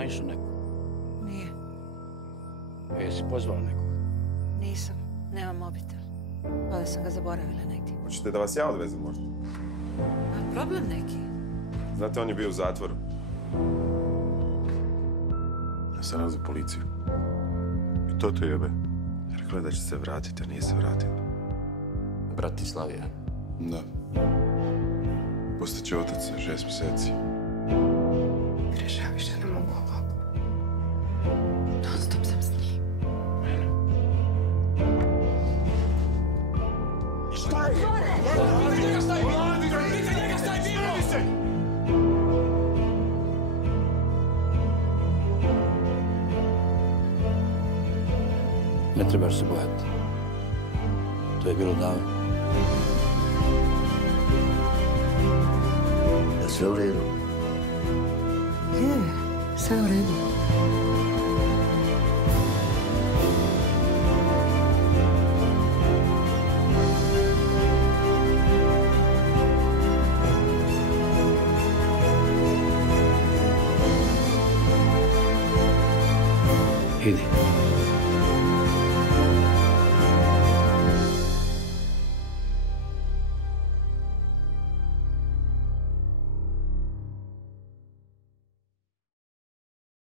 naišao nekog? Nije. Jesi pozvala nekog? Nisam. Nemam mobitel. Valjda sam ga zaboravila negdje. Hoćete da vas ja odvezem možda? A problem neki? Znate, on je bio u zatvoru. Ja sam nazvao policiju. I to te jebe. Rekla je da će se vratiti, a nije se vratila. Bratislavija. Da. Postaće otac za 6 mjeseci. Greša, ja više ne mogu ovako. Non stop sam s njim. Šta je? Njega šta je bilo? Njega šta je bilo? Ne trebaš se bojati. To je bilo davno. Je sve u redu? Je, sve u redu. Idi.